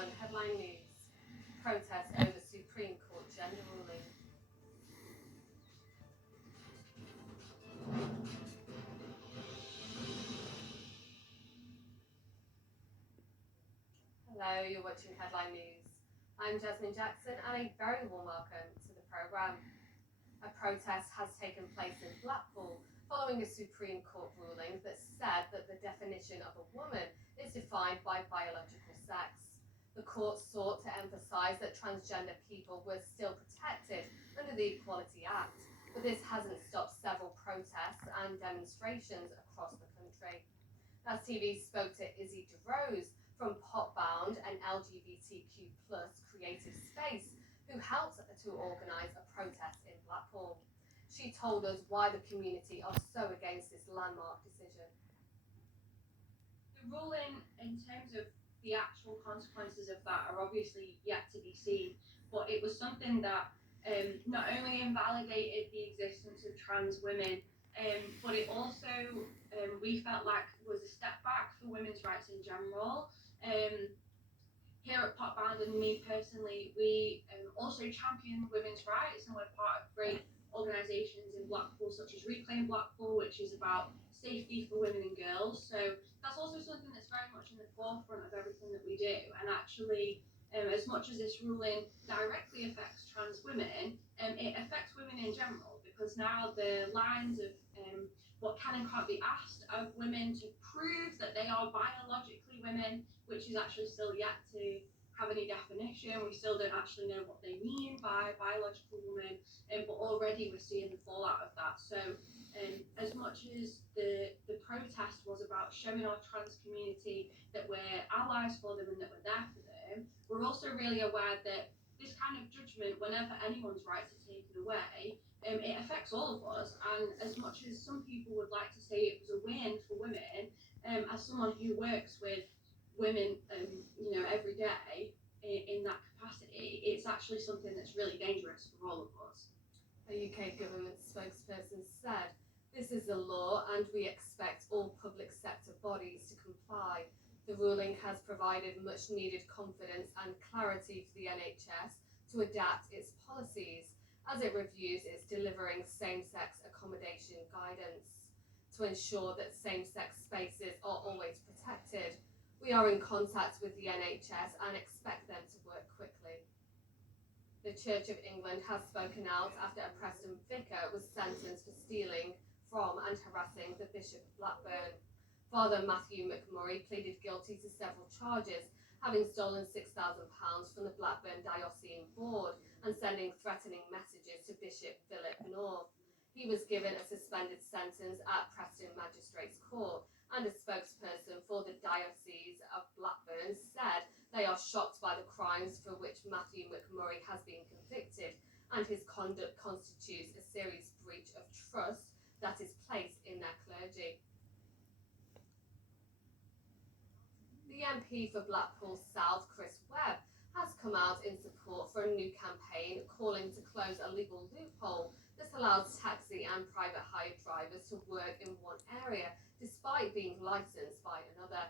1 headline news. Protest over Supreme Court gender ruling. Hello, you're watching Headline News. I'm Jasmine Jackson and a very warm welcome to the programme. A protest has taken place in Blackpool following a Supreme Court ruling that said that the definition of a woman is defined by biological sex. The court sought to emphasise that transgender people were still protected under the Equality Act, but this hasn't stopped several protests and demonstrations across the country. As TV spoke to Izzy DeRose from Popbound, an LGBTQ+ creative space who helped to organise a protest in Blackpool. She told us why the community are so against this landmark decision. The ruling, in terms of the actual consequences of that, are obviously yet to be seen, but it was something that not only invalidated the existence of trans women, but it also, we felt like, was a step back for women's rights in general. Here at Popbound and me personally, we also champion women's rights, and we're part of great organisations in Blackpool such as Reclaim Blackpool, which is about safety for women and girls. So that's also something that's very much in the forefront of everything that we do. And actually, as much as this ruling directly affects trans women, it affects women in general, because now the lines of what can and can't be asked of women to prove that they are biologically women, which is actually still yet to have any definition. We still don't actually know what they mean by biological woman, but already we're seeing the fallout of that. So as much as the protest was about showing our trans community that we're allies for them and that we're there for them, we're also really aware that this kind of judgment, whenever anyone's rights are taken away, it affects all of us. And as much as some people would like to say it was a win for women, as someone who works with women, every day in that capacity, it's actually something that's really dangerous for all of us. A UK government spokesperson said, "This is the law and we expect all public sector bodies to comply. The ruling has provided much needed confidence and clarity for the NHS to adapt its policies as it reviews its delivering same-sex accommodation guidance. To ensure that same-sex spaces are always protected, we are in contact with the NHS and expect them to work quickly." The Church of England has spoken out after a Preston vicar was sentenced for stealing from and harassing the Bishop of Blackburn. Father Matthew McMurray pleaded guilty to several charges, having stolen £6,000 from the Blackburn Diocesan Board and sending threatening messages to Bishop Philip North. He was given a suspended sentence at Preston Magistrates Court, and a spokesperson for the Diocese of Blackburn said they are shocked by the crimes for which Matthew McMurray has been convicted, and his conduct constitutes a serious breach of trust that is placed in their clergy. The MP for Blackpool South, Chris Webb, has come out in support for a new campaign calling to close a legal loophole that allows taxi and private hire drivers to work in one area despite being licensed by another.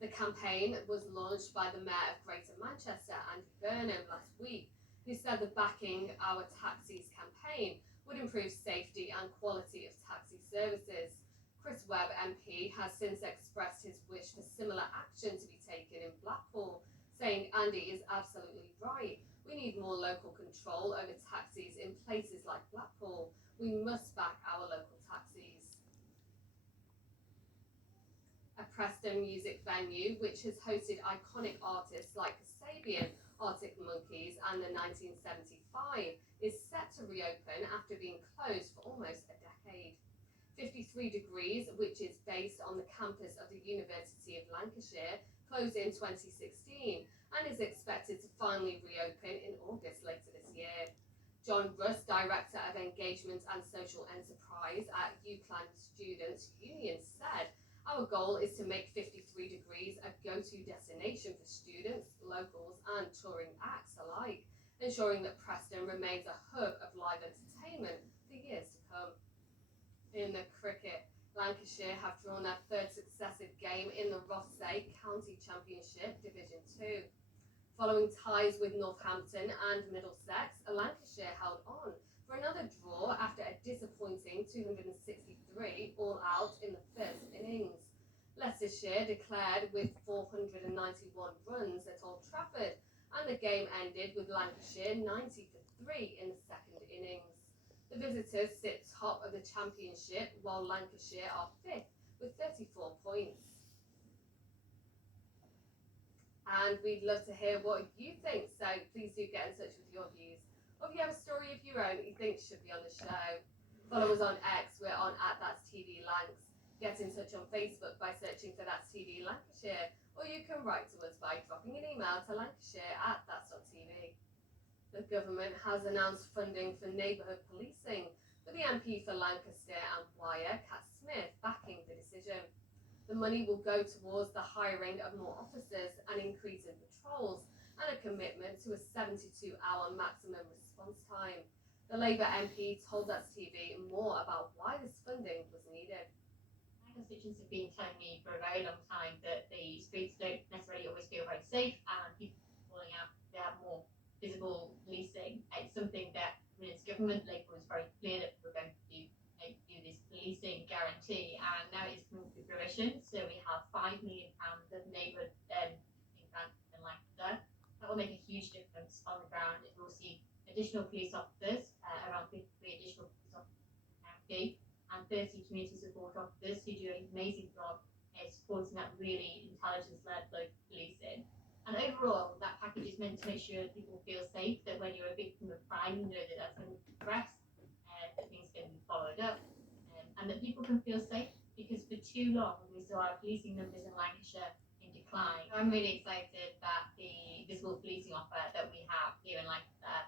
The campaign was launched by the Mayor of Greater Manchester, Andy Burnham, last week, who said the Backing Our Taxis campaign would improve safety and quality of taxi services. Chris Webb MP has since expressed his wish for similar action to be taken in Blackpool, saying Andy is absolutely right. We need more local control over taxis in places like Blackpool. We must back our local taxis. A Preston music venue, which has hosted iconic artists like Kasabian, Arctic Monkeys and the 1975, is set to reopen after being closed for almost a decade. 53 Degrees, which is based on the campus of the University of Lancashire, closed in 2016 and is expected to finally reopen in August later this year. John Russ, Director of Engagement and Social Enterprise at UCLan Students' Union, said, "Our goal is to make 53 Degrees a go-to destination for students, locals and touring acts alike, ensuring that Preston remains a hub of live entertainment for years to come." In the cricket, Lancashire have drawn their third successive game in the Rothesay County Championship Division 2. Following ties with Northampton and Middlesex, Lancashire held on for another draw after a disappointing 263 all out in the first innings. Leicestershire declared with 491 runs at Old Trafford, and the game ended with Lancashire 90 for 3 in the second innings. The visitors sit top of the championship, while Lancashire are fifth with 34 points. And we'd love to hear what you think, so please do get in touch with your views. Or if you have a story of your own that you think should be on the show, follow us on X, we're on @That'sTVLancs. Get in touch on Facebook by searching for That's TV Lancashire, or you can write to us by dropping an email to lancashire@thats.tv. The government has announced funding for neighbourhood policing, with the MP for Lancaster and Wyre, Kat Smith, backing the decision. The money will go towards the hiring of more officers, an increase in patrols, and a commitment to a 72-hour maximum response time. The Labour MP told That's TV more about why this funding was needed. My constituents have been telling me for a very long time that the streets don't necessarily always feel very safe, and people falling out, they have more visible policing. It's something that when it's government, Labour was very clear that we're going to do this policing guarantee, and now it's coming to fruition. So we have £5 million of neighbourhood in Lancaster. That will make a huge difference on the ground. It will see additional police officers, around 53 additional police officers in the county, and 30 community support officers who do an amazing job supporting that really intelligence-led local policing. And overall, that package is meant to make sure people feel safe, that when you're a victim of crime, you know that that's going to be progressed, that things can be followed up, and that people can feel safe, because for too long we saw our policing numbers in Lancashire in decline. I'm really excited that the visible policing offer that we have here in Lancaster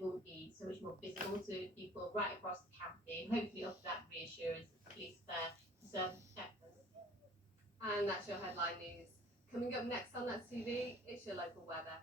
will be so much more visible to people right across the county, and hopefully offer that reassurance that the police are there to serve and protect us. And that's your headline news. Coming up next on That's TV, it's your local weather.